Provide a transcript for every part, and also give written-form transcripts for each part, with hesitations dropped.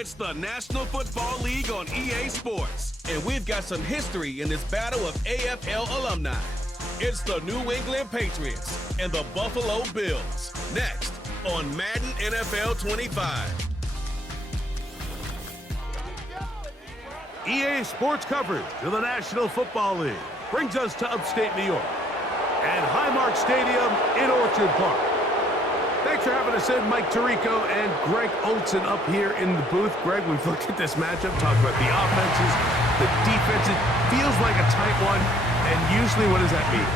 It's the National Football League on EA Sports, and we've got some history in this battle of AFL alumni. It's the New England Patriots and the Buffalo Bills. Next on Madden NFL 25. EA Sports coverage of the National Football League brings us to upstate New York and Highmark Stadium in Orchard Park. Thanks for having us in, Mike Tirico and Greg Olson up here in the booth. Greg, we've looked at this matchup, talked about the offenses, the defense. It feels like a tight one, and usually what does that mean?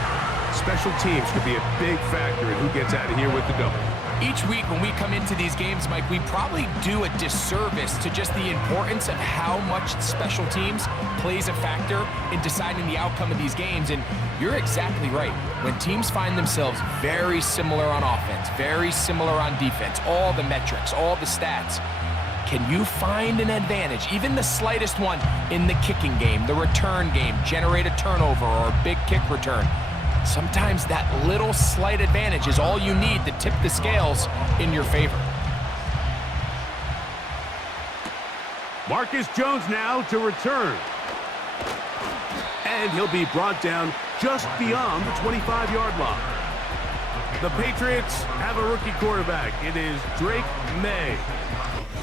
Special teams could be a big factor in who gets out of here with the W. Each week when we come into these games, Mike, we probably do a disservice to just the importance of how much special teams plays a factor in deciding the outcome of these games. And you're exactly right. When teams find themselves very similar on offense, very similar on defense, all the metrics, all the stats, can you find an advantage, even the slightest one, in the kicking game, the return game, generate a turnover or a big kick return? Sometimes that little slight advantage is all you need to tip the scales in your favor. Marcus Jones now to return. And he'll be brought down just beyond the 25-yard line. The Patriots have a rookie quarterback. It is Drake May.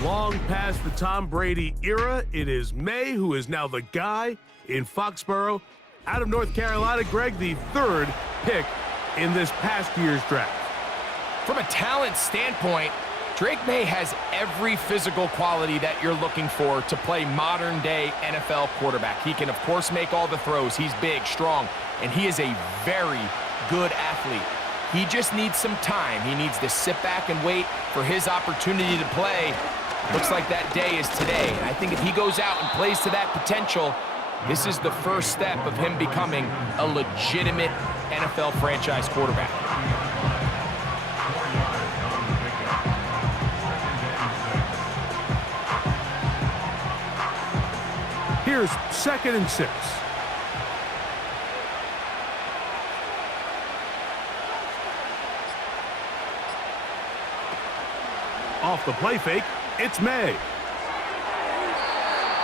Long past the Tom Brady era, it is May who is now the guy in Foxborough. Out of North Carolina, Greg, the third pick in this past year's draft. From a talent standpoint, Drake May has every physical quality that you're looking for to play modern-day NFL quarterback. He can, of course, make all the throws. He's big, strong, and he is a very good athlete. He just needs some time. He needs to sit back and wait for his opportunity to play. Looks like that day is today. And I think if he goes out and plays to that potential, this is the first step of him becoming a legitimate NFL franchise quarterback. Here's 2nd and 6. Off the play fake, it's May.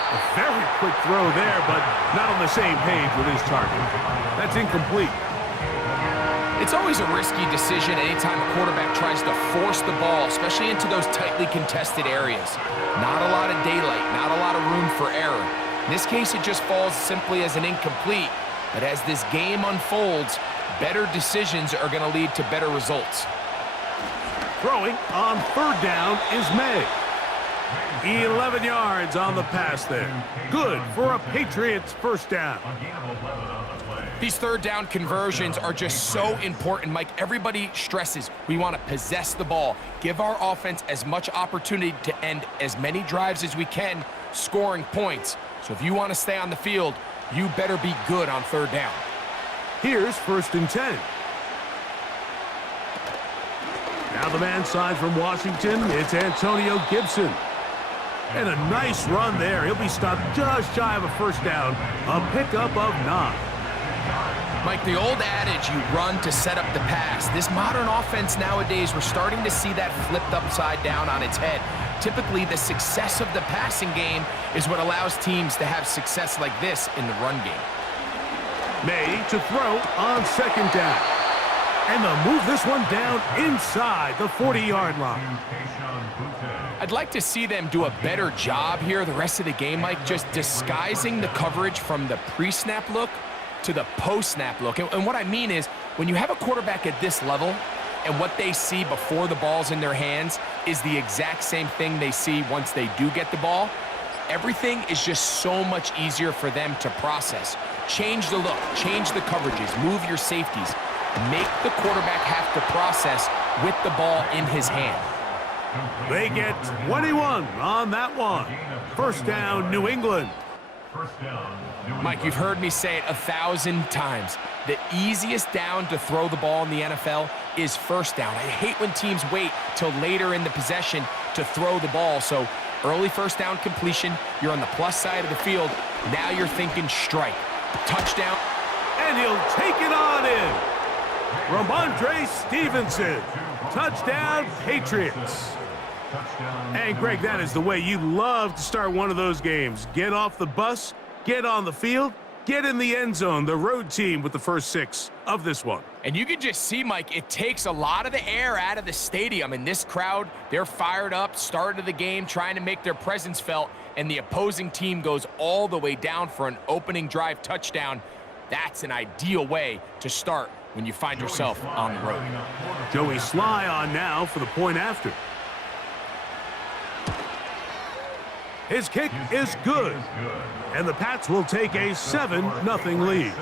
A very quick throw there, but not on the same page with his target. That's incomplete. It's always a risky decision anytime a quarterback tries to force the ball, especially into those tightly contested areas. Not a lot of daylight, not a lot of room for error. In this case, it just falls simply as an incomplete. But as this game unfolds, better decisions are going to lead to better results. Throwing on 3rd down is May. 11 yards on the pass there. Good for a Patriots first down. These 3rd down conversions are just so important, Mike. Everybody stresses we want to possess the ball, give our offense as much opportunity to end as many drives as we can, scoring points. So if you want to stay on the field, you better be good on 3rd down. Here's 1st and 10. Now the man side from Washington, it's Antonio Gibson. And a nice run there. He'll be stopped just shy of a first down. A pickup of 9. Mike, the old adage, you run to set up the pass. This modern offense nowadays, we're starting to see that flipped upside down on its head. Typically, the success of the passing game is what allows teams to have success like this in the run game. May to throw on 2nd down. And they'll move this one down inside the 40-yard line. I'd like to see them do a better job here the rest of the game, Mike, just disguising the coverage from the pre-snap look to the post-snap look. And what I mean is, when you have a quarterback at this level and what they see before the ball's in their hands is the exact same thing they see once they do get the ball, everything is just so much easier for them to process. Change the look, change the coverages, move your safeties. Make the quarterback have to process with the ball in his hand. They get 21 on that one. First down, New England. Mike, you've heard me say it 1,000 times. The easiest down to throw the ball in the NFL is first down. I hate when teams wait till later in the possession to throw the ball. So early first down completion, you're on the plus side of the field. Now you're thinking strike. Touchdown. And he'll take it on in. Ramondre Stevenson. Touchdown, Patriots. And Greg, that is the way you love to start one of those games. Get off the bus, get on the field, get in the end zone. The road team with the first 6 of this one. And you can just see, Mike, it takes a lot of the air out of the stadium. And this crowd, they're fired up, start of the game, trying to make their presence felt. And the opposing team goes all the way down for an opening drive touchdown. That's an ideal way to start when you find yourself on the road. Joey Sly on now for the point after. His kick is good. And the Pats will take a 7-0 lead.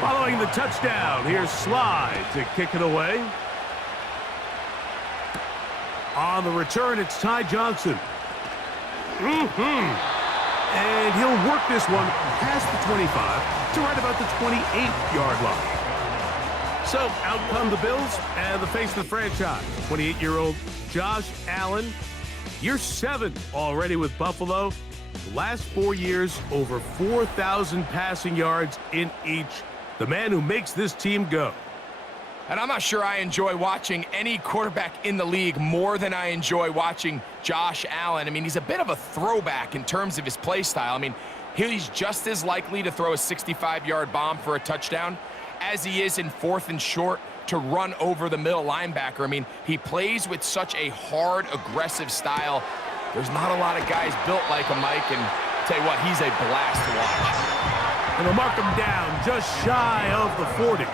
Following the touchdown, here's Sly to kick it away. On the return, it's Ty Johnson. And he'll work this one past the 25 to right about the 28-yard line. So out come the Bills and the face of the franchise, 28-year-old Josh Allen. Year 7 already with Buffalo. The last 4 years, over 4,000 passing yards in each. The man who makes this team go. And I'm not sure I enjoy watching any quarterback in the league more than I enjoy watching Josh Allen. I mean, he's a bit of a throwback in terms of his play style. I mean, he's just as likely to throw a 65-yard bomb for a touchdown as he is in 4th and short to run over the middle linebacker. I mean, he plays with such a hard, aggressive style. There's not a lot of guys built like him, Mike, and I'll tell you what, he's a blast to watch. And they'll mark him down just shy of the 40.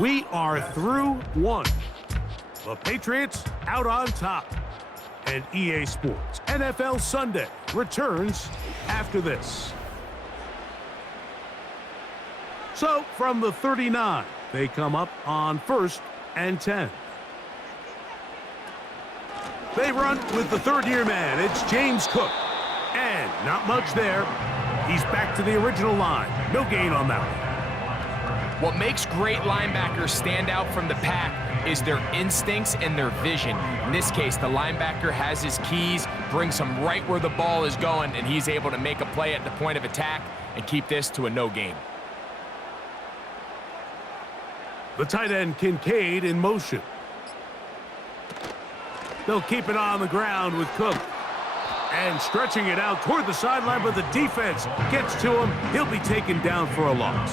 We are through one. The Patriots out on top. And EA Sports NFL Sunday returns after this. So from the 39, they come up on 1st and 10. They run with the 3rd-year man. It's James Cook. And not much there. He's back to the original line. No gain on that one. What makes great linebackers stand out from the pack is their instincts and their vision. In this case, the linebacker has his keys, brings him right where the ball is going, and he's able to make a play at the point of attack and keep this to a no gain. The tight end Kincaid in motion. They'll keep it on the ground with Cook. And stretching it out toward the sideline, but the defense gets to him. He'll be taken down for a loss.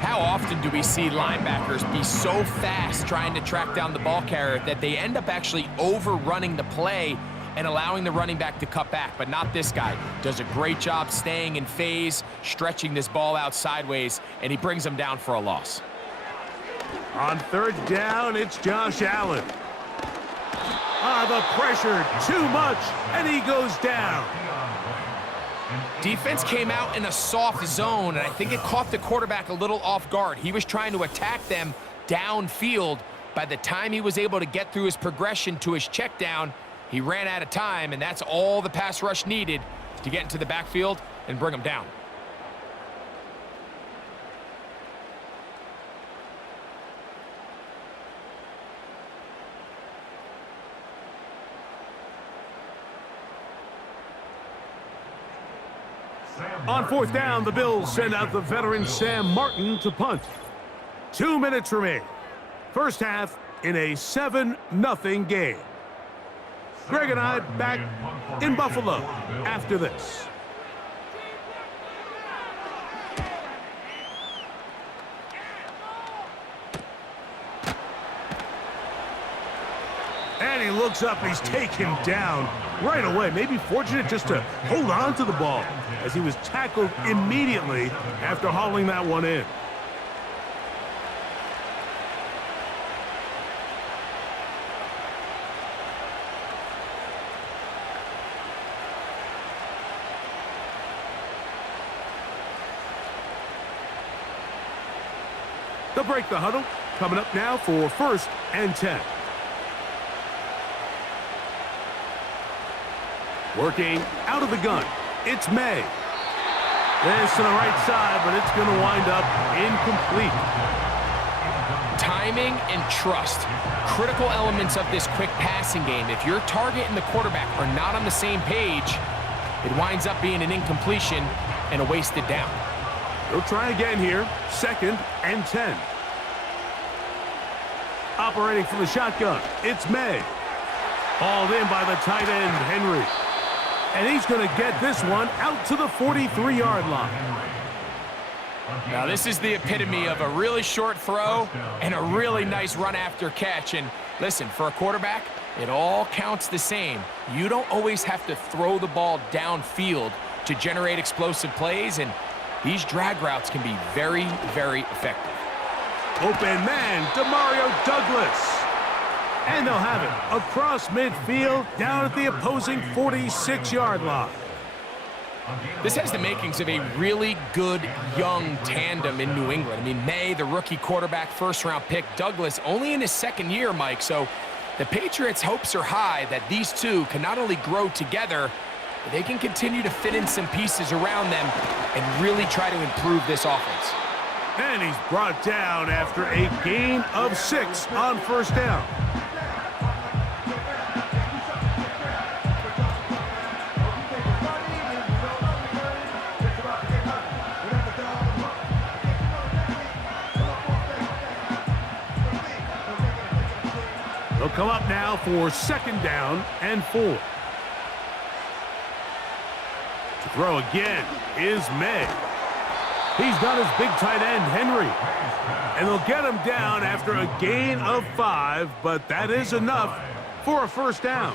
How often do we see linebackers be so fast trying to track down the ball carrier that they end up actually overrunning the play and allowing the running back to cut back? But not this guy. Does a great job staying in phase, stretching this ball out sideways, and he brings him down for a loss. On 3rd down, it's Josh Allen. The pressure, too much, and he goes down. Defense came out in a soft zone, and I think it caught the quarterback a little off guard. He was trying to attack them downfield. By the time he was able to get through his progression to his check down, he ran out of time, and that's all the pass rush needed to get into the backfield and bring him down. On 4th down, the Bills send out the veteran Sam Martin to punt. 2 minutes remain. First half in a 7-0 game. Greg and I back in Buffalo after this. And he looks up, and he's taken down right away. Maybe fortunate just to hold on to the ball as he was tackled immediately after hauling that one in. They'll break the huddle. Coming up now for 1st and 10. Working out of the gun. It's May. This to the right side, but it's going to wind up incomplete. Timing and trust, critical elements of this quick passing game. If your target and the quarterback are not on the same page, it winds up being an incompletion and a wasted down. They'll try again here. 2nd and 10. Operating from the shotgun, it's May. Hauled in by the tight end, Henry. And he's going to get this one out to the 43-yard line. Now, this is the epitome of a really short throw and a really nice run after catch. And listen, for a quarterback, it all counts the same. You don't always have to throw the ball downfield to generate explosive plays, and these drag routes can be very, very effective. Open man, Demario Douglas. And they'll have it across midfield down at the opposing 46-yard line. This has the makings of a really good young tandem in New England. I mean, May, the rookie quarterback, first-round pick. Douglas only in his 2nd year, Mike. So the Patriots' hopes are high that these two can not only grow together, but they can continue to fit in some pieces around them and really try to improve this offense. And he's brought down after a gain of 6 on 1st down. They'll come up now for 2nd down and 4. To throw again is May. He's got his big tight end, Henry. And they'll get him down after a gain of 5, but that is enough for a 1st down.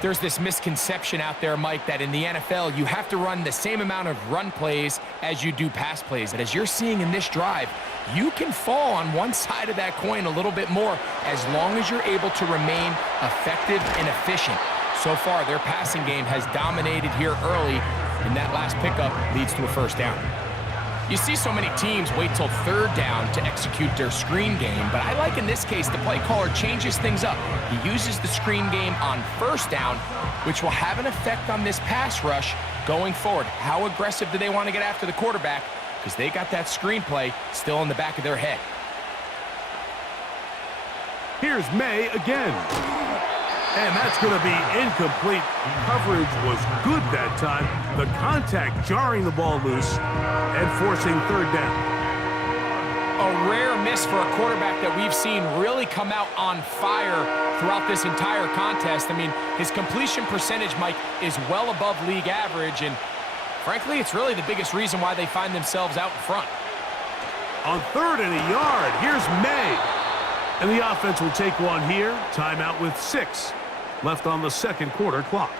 There's this misconception out there, Mike, that in the NFL, you have to run the same amount of run plays as you do pass plays. And as you're seeing in this drive, you can fall on one side of that coin a little bit more as long as you're able to remain effective and efficient. So far, their passing game has dominated here early, and that last pickup leads to a 1st down. You see so many teams wait till 3rd down to execute their screen game, but I like in this case the play caller changes things up. He uses the screen game on 1st down, which will have an effect on this pass rush going forward. How aggressive do they want to get after the quarterback? Because they got that screen play still in the back of their head. Here's May again. And that's going to be incomplete. Coverage was good that time. The contact jarring the ball loose and forcing 3rd down. A rare miss for a quarterback that we've seen really come out on fire throughout this entire contest. I mean, his completion percentage, Mike, is well above league average, and frankly, it's really the biggest reason why they find themselves out in front. On 3rd and a yard, here's May. And the offense will take one here. Timeout with 6 left on the 2nd quarter clock.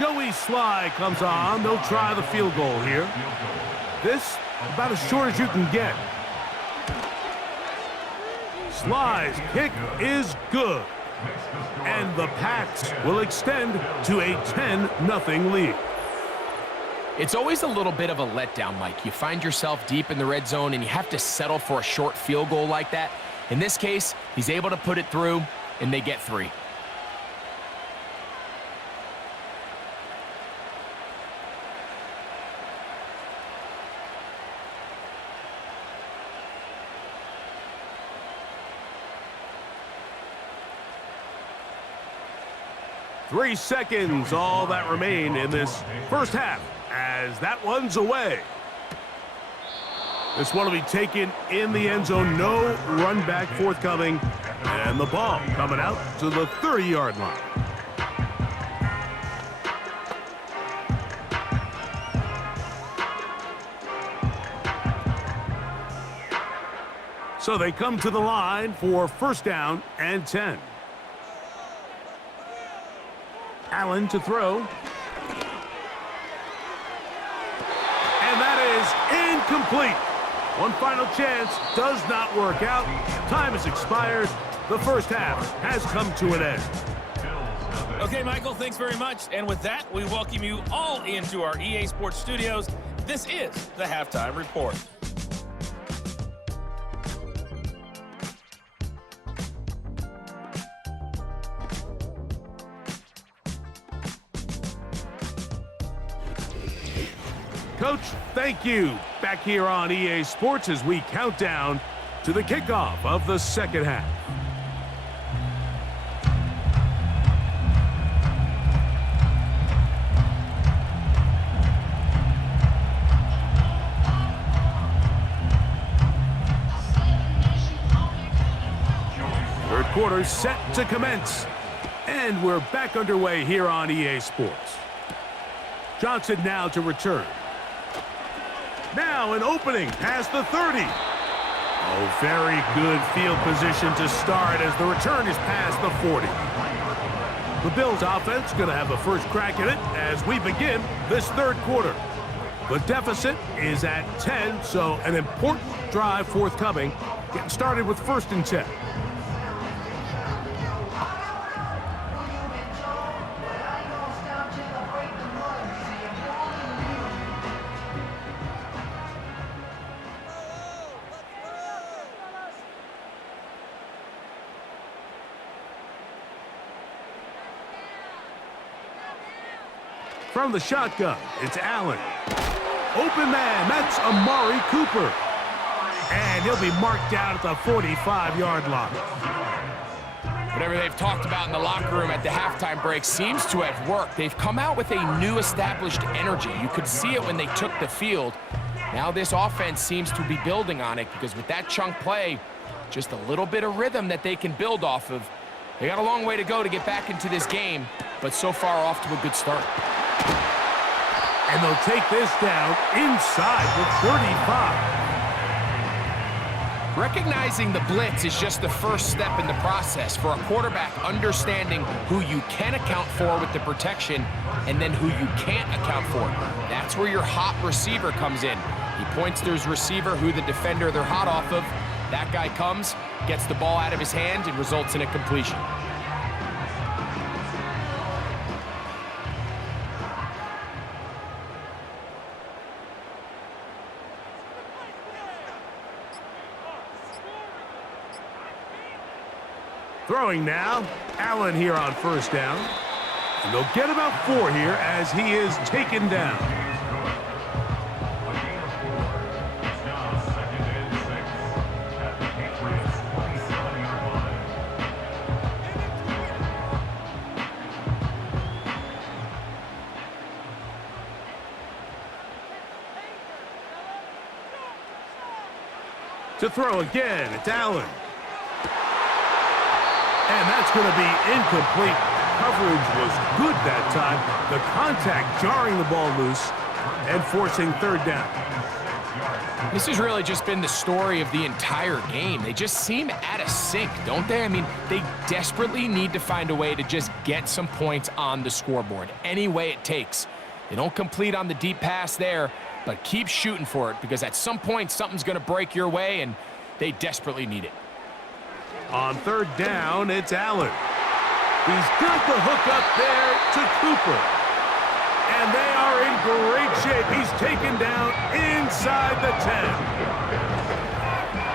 Joey Sly comes on. They'll try the field goal here. This about as short as you can get. Sly's kick is good. And the Pats will extend to a 10-0 lead. It's always a little bit of a letdown, Mike. You find yourself deep in the red zone and you have to settle for a short field goal like that. In this case, he's able to put it through and they get 3. Three seconds, all that remain in this first half, as that one's away. This one will be taken in the end zone. No run back forthcoming. And the ball coming out to the 30-yard line. So they come to the line for 1st down and 10. Allen to throw. is incomplete. One final chance does not work out. Time has expired. The first half has come to an end. Okay, Michael, thanks very much. And with that, we welcome you all into our EA Sports studios. This is the Halftime Report. Coach, thank you. Back here on EA Sports as we count down to the kickoff of the second half. Third quarter set to commence. And we're back underway here on EA Sports. Johnson now to return. Now an opening past the 30. Oh, very good field position to start as the return is past the 40. The Bills offense going to have a first crack at it as we begin this third quarter. The deficit is at 10, so an important drive forthcoming. Getting started with 1st and 10. From the shotgun, it's Allen. Open man, that's Amari Cooper. And he'll be marked down at the 45-yard line. Whatever they've talked about in the locker room at the halftime break seems to have worked. They've come out with a new established energy. You could see it when they took the field. Now this offense seems to be building on it because with that chunk play, just a little bit of rhythm that they can build off of. They got a long way to go to get back into this game, but so far off to a good start. And they'll take this down inside the 35. Recognizing the blitz is just the first step in the process for a quarterback understanding who you can account for with the protection and then who you can't account for. That's where your hot receiver comes in. He points to his receiver who the defender they're hot off of. That guy comes, gets the ball out of his hand, and results in a completion. Throwing now, Allen here on 1st down. And they'll get about 4 here as he is taken down. To throw again, it's Allen. And that's going to be incomplete. Coverage was good that time. The contact jarring the ball loose and forcing 3rd down. This has really just been the story of the entire game. They just seem out of sync, don't they? I mean, they desperately need to find a way to just get some points on the scoreboard, any way it takes. They don't complete on the deep pass there, but keep shooting for it because at some point something's going to break your way, and they desperately need it. On 3rd down, it's Allen. He's got the hook up there to Cooper. And they are in great shape. He's taken down inside the 10.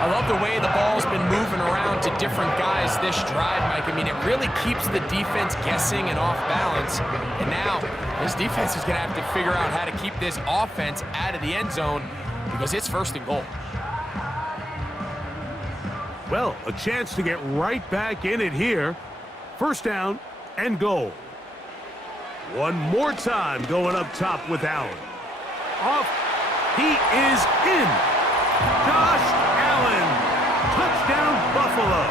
I love the way the ball's been moving around to different guys this drive, Mike. I mean, it really keeps the defense guessing and off balance. And now, this defense is going to have to figure out how to keep this offense out of the end zone because it's 1st and goal. Well, a chance to get right back in it here. 1st down and goal. One more time going up top with Allen. Off. He is in. Josh Allen. Touchdown, Buffalo.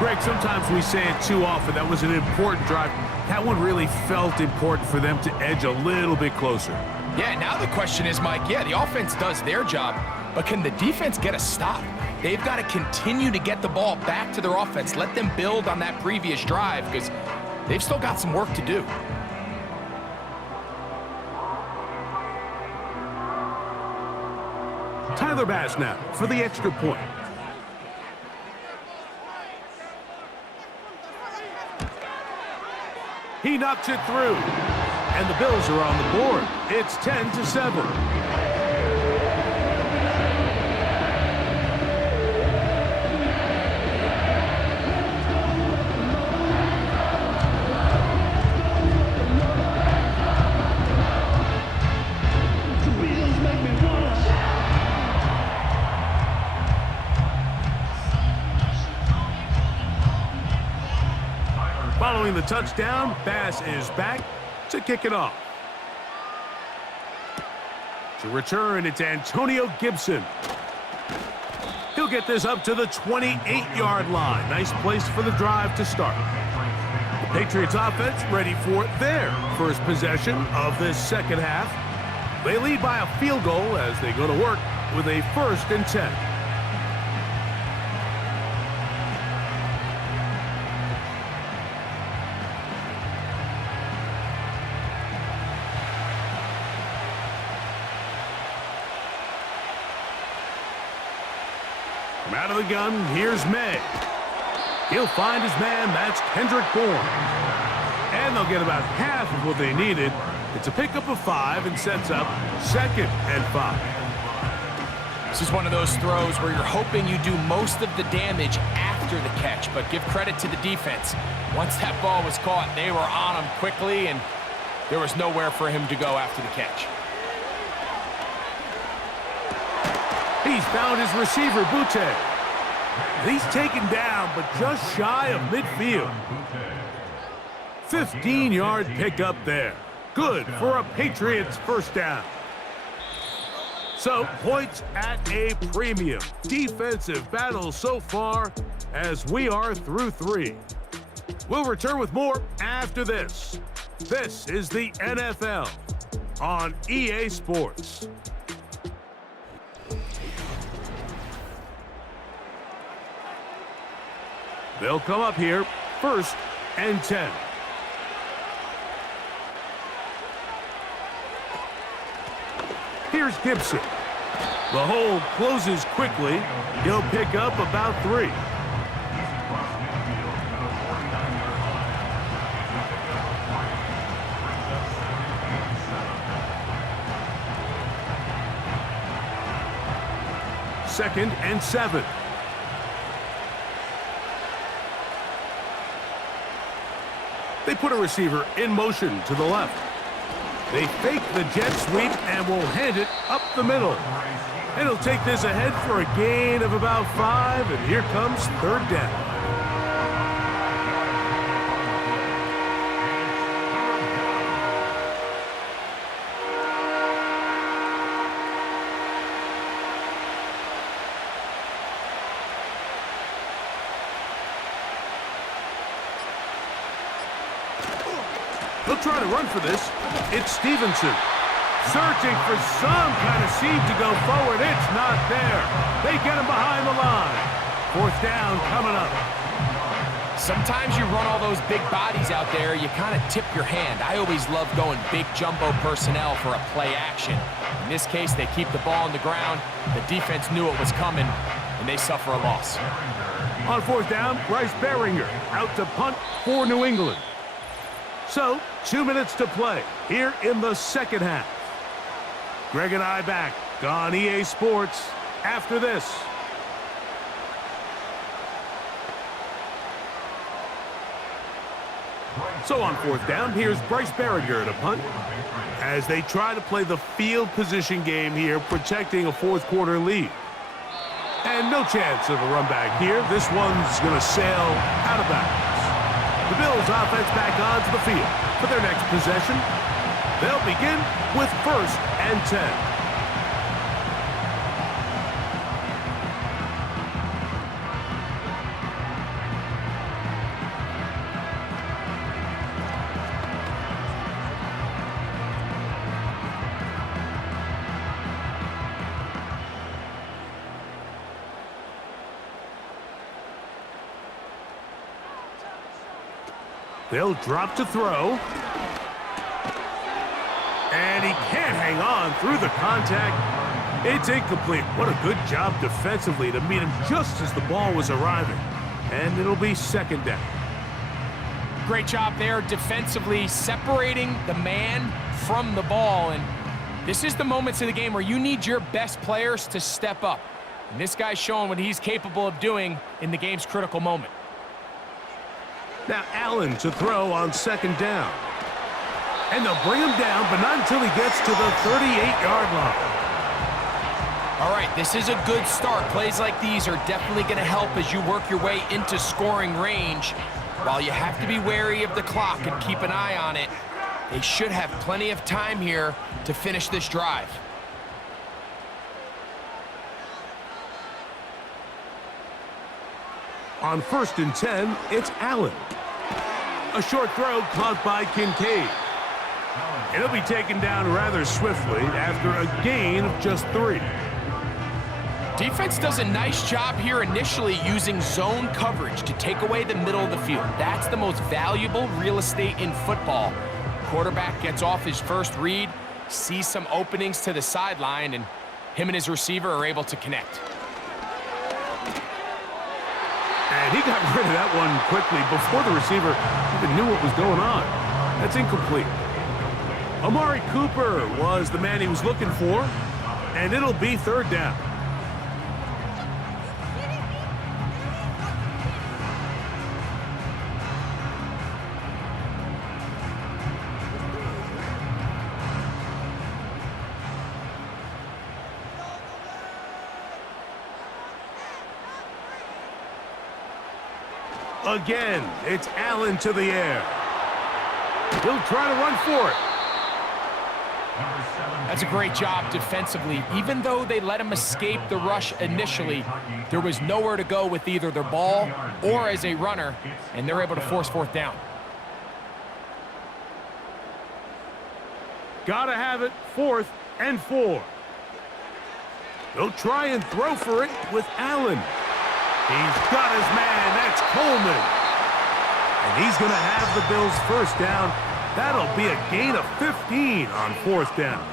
Greg, sometimes we say it too often. That was an important drive. That one really felt important for them to edge a little bit closer. Yeah, now the question is, Mike, yeah, the offense does their job, but can the defense get a stop? They've got to continue to get the ball back to their offense. Let them build on that previous drive because they've still got some work to do. Tyler Bass now for the extra point. He knocks it through. And the Bills are on the board. It's 10-7. Following the touchdown, Bass is back to kick it off. To return, it's Antonio Gibson. He'll get this up to the 28-yard line. Nice place for the drive to start. The Patriots offense ready for their first possession of this second half. They lead by a field goal as they go to work with a 1st and 10. From out of the gun, here's May. He'll find his man. That's Kendrick Bourne. And they'll get about half of what they needed. It's a pickup of 5 and sets up 2nd and 5. This is one of those throws where you're hoping you do most of the damage after the catch, but give credit to the defense. Once that ball was caught, they were on him quickly, and there was nowhere for him to go after the catch. He's found his receiver, Butte. He's taken down, but just shy of midfield. 15-yard pickup there. Good for a Patriots first down. So, points at a premium. Defensive battle so far as we are through 3. We'll return with more after this. This is the NFL on EA Sports. They'll come up here, 1st and 10. Here's Gibson. The hole closes quickly. He'll pick up about 3. Second and 7. They put a receiver in motion to the left. They fake the jet sweep and will hand it up the middle. And he'll take this ahead for a gain of about 5, and here comes 3rd down. They'll try to run for this. It's Stevenson. Searching for some kind of seed to go forward. It's not there. They get him behind the line. 4th down coming up. Sometimes you run all those big bodies out there, you kind of tip your hand. I always love going big jumbo personnel for a play action. In this case, they keep the ball on the ground. The defense knew it was coming, and they suffer a loss. On 4th down, Bryce Behringer out to punt for New England. So, 2 minutes to play here in the second half. Greg and I back on EA Sports after this. So on 4th down, here's Bryce Behringer to punt as they try to play the field position game here, protecting a 4th quarter lead. And no chance of a run back here. This one's going to sail out of bounds. The Bills offense back onto the field for their next possession. They'll begin with 1st and 10. They'll drop to throw. And he can't hang on through the contact. It's incomplete. What a good job defensively to meet him just as the ball was arriving. And it'll be second down. Great job there defensively, separating the man from the ball. And this is the moments of the game where you need your best players to step up. And this guy's showing what he's capable of doing in the game's critical moment. Now Allen to throw on second down. And they'll bring him down, but not until he gets to the 38-yard line. All right, this is a good start. Plays like these are definitely going to help as you work your way into scoring range. While you have to be wary of the clock and keep an eye on it, they should have plenty of time here to finish this drive. On 1st and 10, it's Allen. A short throw caught by Kincaid. It'll be taken down rather swiftly after a gain of just 3. Defense does a nice job here initially using zone coverage to take away the middle of the field. That's the most valuable real estate in football. Quarterback gets off his first read, sees some openings to the sideline, and him and his receiver are able to connect. And he got rid of that one quickly before the receiver even knew what was going on. That's incomplete. Amari Cooper was the man he was looking for, and it'll be third down. Again, it's Allen to the air. He'll try to run for it. That's a great job defensively. Even though they let him escape the rush initially, there was nowhere to go with either their ball or as a runner, and they're able to force fourth down. Gotta have it, 4th and 4. They'll try and throw for it with Allen. He's got his man, that's Coleman. And he's gonna have the Bills first down. That'll be a gain of 15 on 4th down.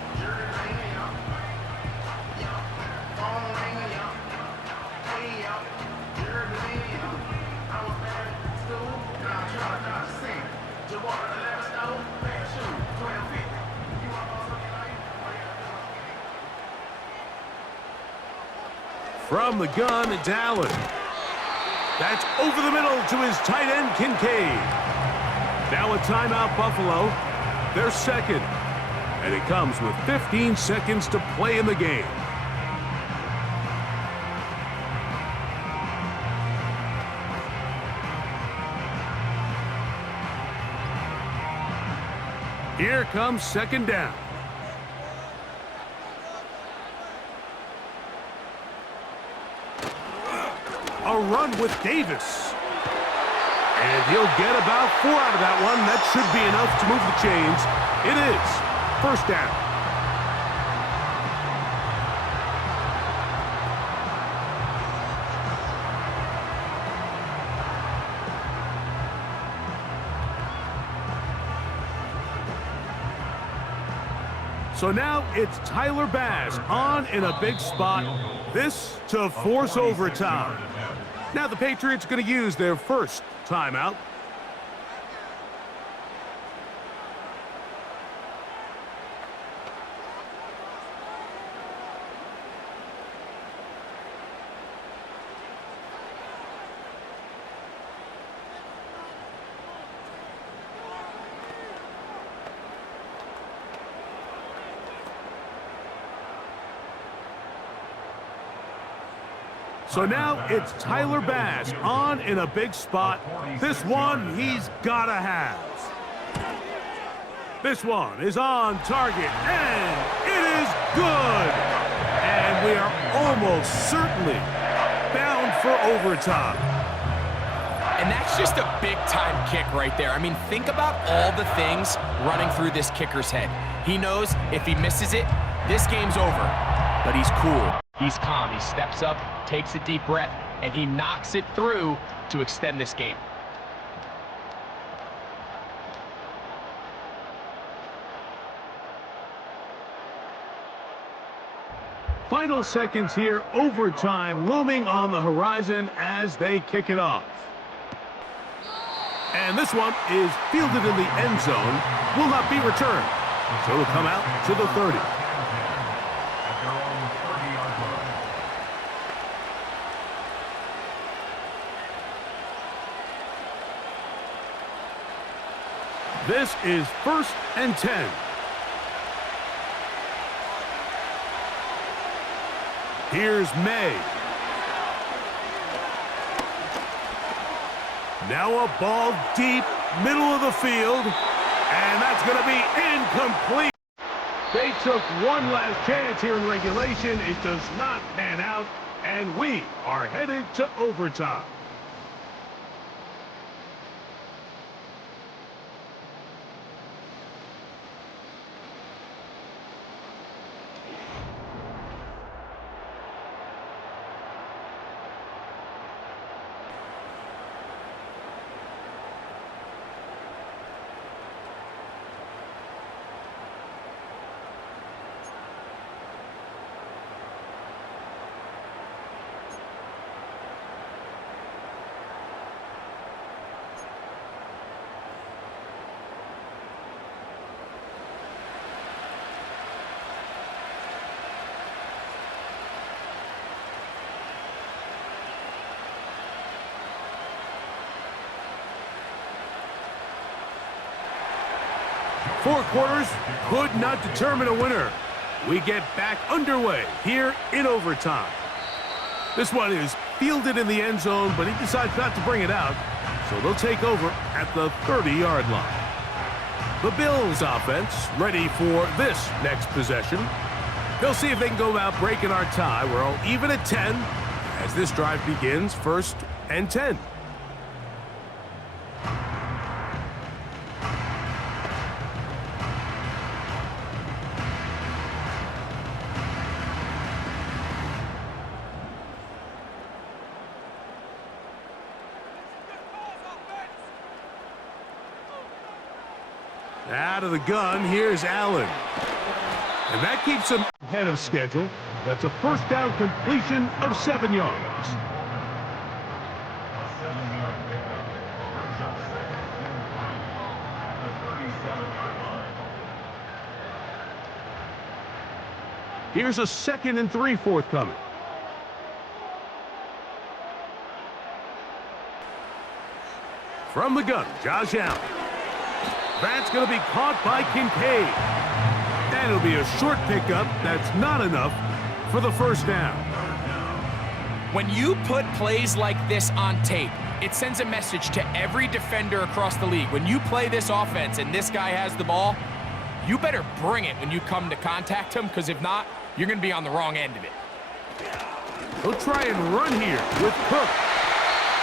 From the gun, it's Allen. That's over the middle to his tight end, Kincaid. Now a timeout, Buffalo. They're second. And it comes with 15 seconds to play in the game. Here comes second down. A run with Davis. And he'll get about 4 out of that one. That should be enough to move the chains. It is. First down. So now it's Tyler Bass on in a big spot. This to force overtime. Now the Patriots are going to use their first timeout. So now it's Tyler Bass on in a big spot. This one he's got to have. This one is on target, and it is good. And we are almost certainly bound for overtime. And that's just a big-time kick right there. I mean, think about all the things running through this kicker's head. He knows if he misses it, this game's over. But he's cool. He's calm. He steps up, takes a deep breath, and he knocks it through to extend this game. Final seconds here, overtime looming on the horizon as they kick it off. And this one is fielded in the end zone, will not be returned. So it'll come out to the 30. This is 1st and 10. Here's May. Now a ball deep, middle of the field, and that's going to be incomplete. They took one last chance here in regulation. It does not pan out, and we are headed to overtime. Four quarters could not determine a winner. We get back underway here in overtime. This one is fielded in the end zone, but he decides not to bring it out, so they'll take over at the 30-yard line. The Bills offense ready for this next possession. They'll see if they can go about breaking our tie. We're all even at 10 as this drive begins, 1st and 10. Out of the gun, here's Allen. And that keeps him ahead of schedule. That's a first down completion of 7 yards. Here's a 2nd and 3 forthcoming. From the gun, Josh Allen. That's going to be caught by Kincaid. And it'll be a short pickup. That's not enough for the first down. When you put plays like this on tape, it sends a message to every defender across the league. When you play this offense and this guy has the ball, you better bring it when you come to contact him, because if not, you're going to be on the wrong end of it. He'll try and run here with Cook.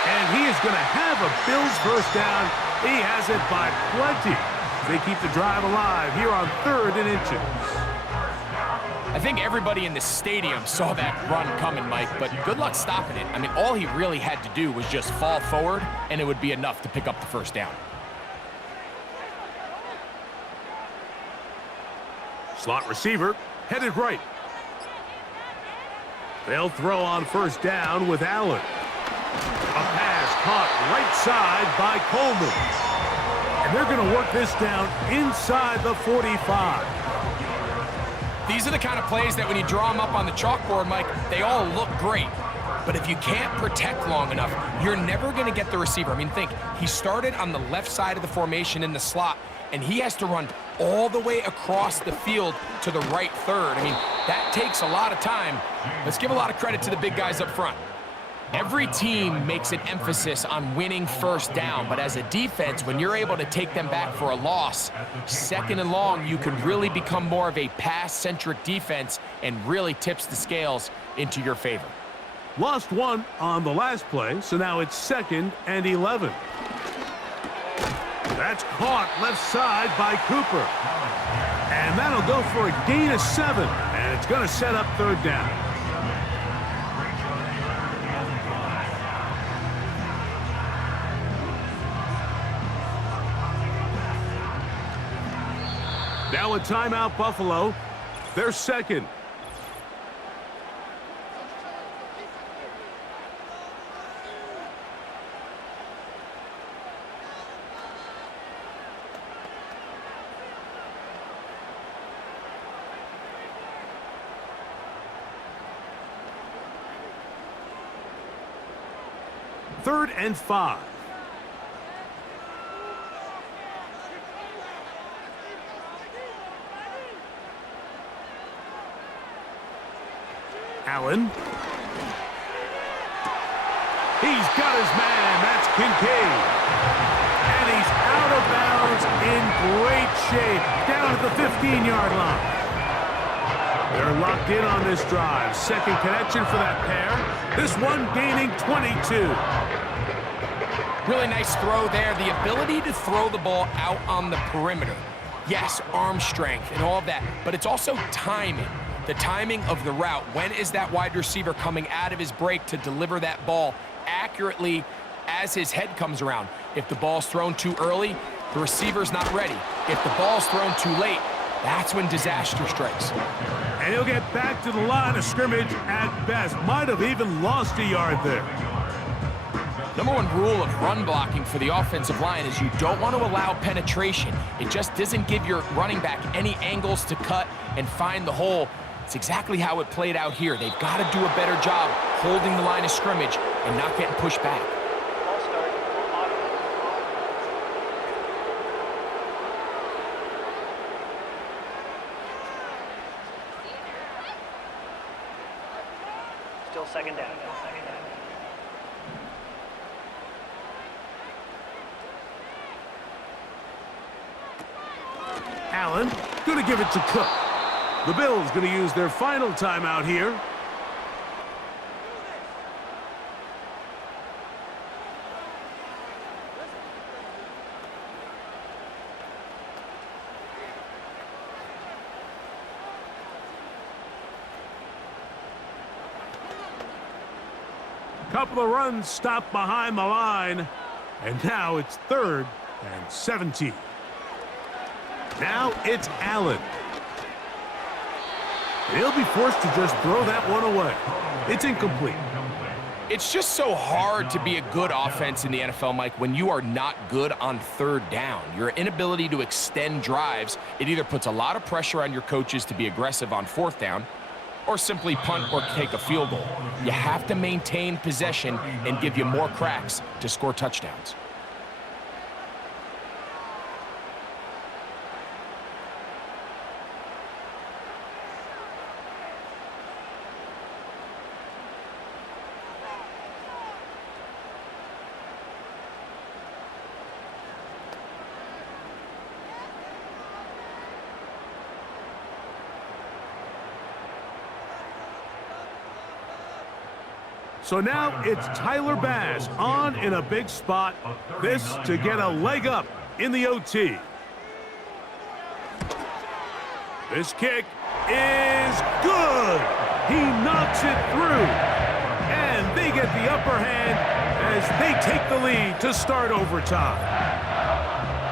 And he is going to have a Bills first down. He has it by plenty. They keep the drive alive here on 3rd and inches. I think everybody in the stadium saw that run coming, Mike, but good luck stopping it. I mean, all he really had to do was just fall forward, and it would be enough to pick up the first down. Slot receiver headed right. They'll throw on first down with Allen. A pass caught right side by Coleman. And they're going to work this down inside the 45. These are the kind of plays that when you draw them up on the chalkboard, Mike, they all look great. But if you can't protect long enough, you're never going to get the receiver. I mean, think, he started on the left side of the formation in the slot, and he has to run all the way across the field to the right third. I mean, that takes a lot of time. Let's give a lot of credit to the big guys up front. Every team makes an emphasis on winning first down, but as a defense, when you're able to take them back for a loss, 2nd and long, you can really become more of a pass-centric defense and really tips the scales into your favor. Lost one on the last play, so now it's 2nd and 11. That's caught left side by Cooper. And that'll go for a gain of 7, and it's going to set up 3rd down. Now a timeout, Buffalo. They're 2nd. 3rd and 5. Allen. He's got his man. That's Kincaid. And he's out of bounds in great shape. Down at the 15-yard line. They're locked in on this drive. Second connection for that pair. This one gaining 22. Really nice throw there. The ability to throw the ball out on the perimeter. Yes, arm strength and all of that, but it's also timing. The timing of the route. When is that wide receiver coming out of his break to deliver that ball accurately as his head comes around? If the ball's thrown too early, the receiver's not ready. If the ball's thrown too late, that's when disaster strikes. And he'll get back to the line of scrimmage at best. Might have even lost a yard there. Number one rule of run blocking for the offensive line is you don't want to allow penetration. It just doesn't give your running back any angles to cut and find the hole. It's exactly how it played out here. They've got to do a better job holding the line of scrimmage and not getting pushed back. Still second down. Allen going to give it to Cook. The Bills going to use their final timeout here. Couple of runs stopped behind the line. And now it's 3rd and 17. Now it's Allen. He'll be forced to just throw that one away. It's incomplete. It's just so hard to be a good offense in the NFL, Mike, when you are not good on 3rd down. Your inability to extend drives, it either puts a lot of pressure on your coaches to be aggressive on 4th down or simply punt or take a field goal. You have to maintain possession and give you more cracks to score touchdowns. So now it's Tyler Bass on in a big spot. This to get a leg up in the OT. This kick is good. He knocks it through. And they get the upper hand as they take the lead to start overtime.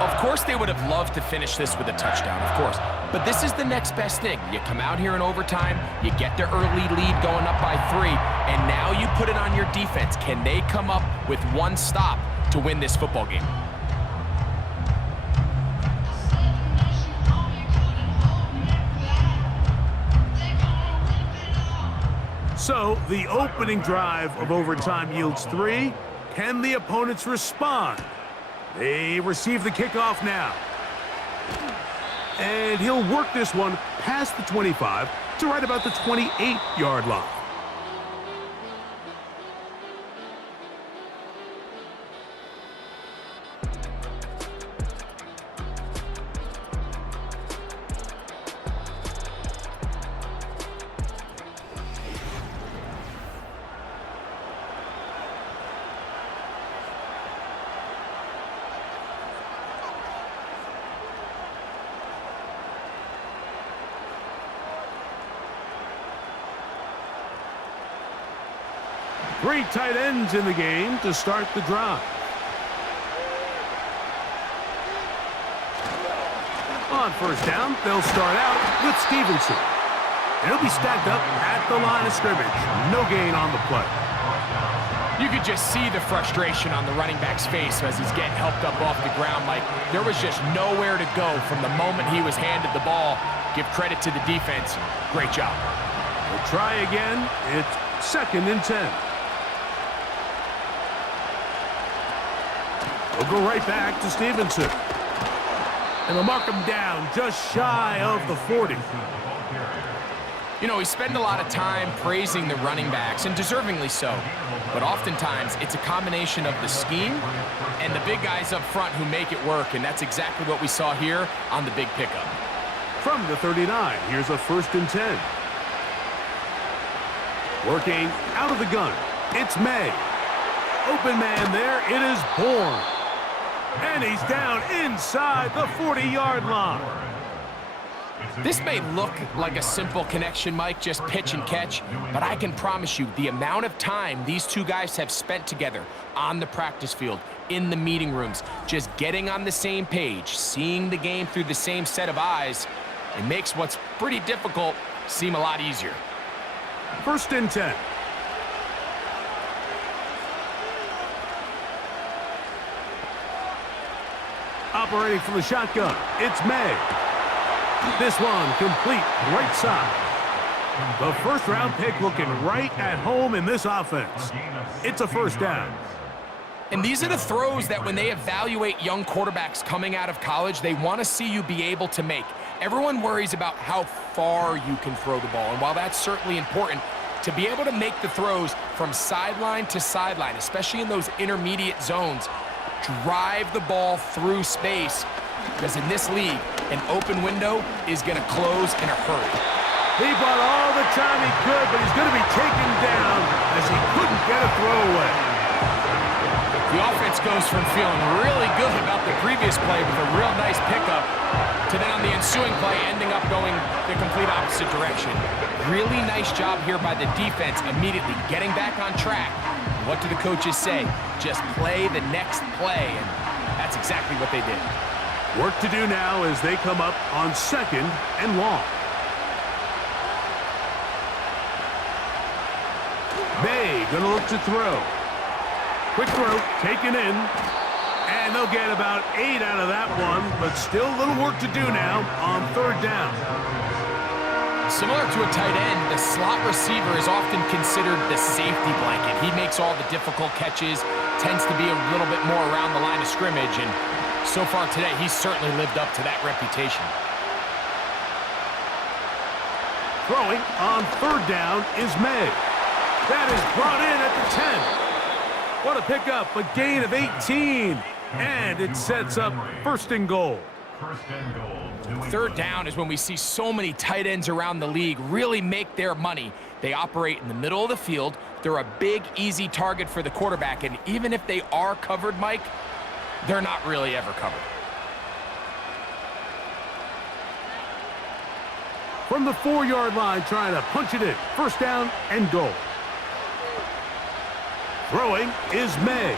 Of course they would have loved to finish this with a touchdown, of course. But this is the next best thing. You come out here in overtime, you get the early lead going up by 3, and now you put it on your defense. Can they come up with one stop to win this football game? So the opening drive of overtime yields 3. Can the opponents respond? They receive the kickoff now. And he'll work this one past the 25 to right about the 28-yard line. Three tight ends in the game to start the drive. On 1st down, they'll start out with Stevenson. And he'll be stacked up at the line of scrimmage. No gain on the play. You could just see the frustration on the running back's face as he's getting helped up off the ground, Mike. There was just nowhere to go from the moment he was handed the ball. Give credit to the defense. Great job. We'll try again. It's 2nd and 10. We'll go right back to Stevenson. And they'll mark him down just shy of the 40. You know, we spend a lot of time praising the running backs, and deservingly so. But oftentimes, it's a combination of the scheme and the big guys up front who make it work, and that's exactly what we saw here on the big pickup. From the 39, here's a 1st and 10. Working out of the gun, it's May. Open man there, it is Bourne. And he's down inside the 40-yard line. This may look like a simple connection, Mike, just pitch and catch, but I can promise you the amount of time these two guys have spent together on the practice field, in the meeting rooms, just getting on the same page, seeing the game through the same set of eyes, it makes what's pretty difficult seem a lot easier. 1st and 10. Operating from the shotgun, it's May. This one complete right side. The 1st-round pick looking right at home in this offense. It's a 1st down. And these are the throws that when they evaluate young quarterbacks coming out of college, they want to see you be able to make. Everyone worries about how far you can throw the ball. And while that's certainly important, to be able to make the throws from sideline to sideline, especially in those intermediate zones, drive the ball through space, because in this league, an open window is going to close in a hurry. He bought all the time he could, but he's going to be taken down as he couldn't get a throwaway. The offense goes from feeling really good about the previous play with a real nice pickup to then on the ensuing play ending up going the complete opposite direction. Really nice job here by the defense immediately getting back on track. What do the coaches say? Just play the next play, and that's exactly what they did. Work to do now as they come up on 2nd and long. May gonna look to throw. Quick throw, taken in. And they'll get about 8 out of that one, but still a little work to do now on 3rd down. Similar to a tight end, the slot receiver is often considered the safety blanket. He makes all the difficult catches, tends to be a little bit more around the line of scrimmage, and so far today, he's certainly lived up to that reputation. Throwing on 3rd down is May. That is brought in at the 10. What a pickup, a gain of 18. And it sets up 1st and goal. 3rd down is when we see so many tight ends around the league really make their money. They operate in the middle of the field. They're a big, easy target for the quarterback. And even if they are covered, Mike, they're not really ever covered. From the 4-yard line, trying to punch it in. 1st down and goal. Throwing is May.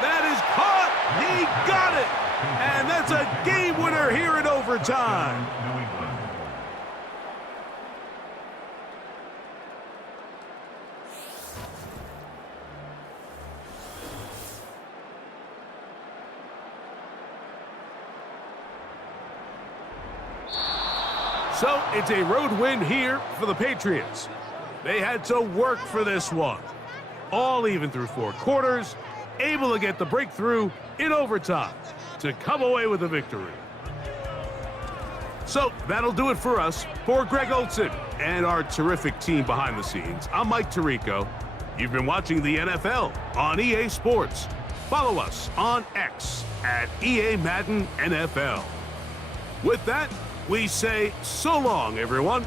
That is caught. He got it. And that's a game winner here in overtime. So it's a road win here for the Patriots. They had to work for this one. All even through 4 quarters, able to get the breakthrough in overtime to come away with a victory. So that'll do it for us. For Greg Olson and our terrific team behind the scenes, I'm Mike Tirico. You've been watching the NFL on EA Sports. Follow us on X at EA Madden NFL. With that, we say so long, everyone.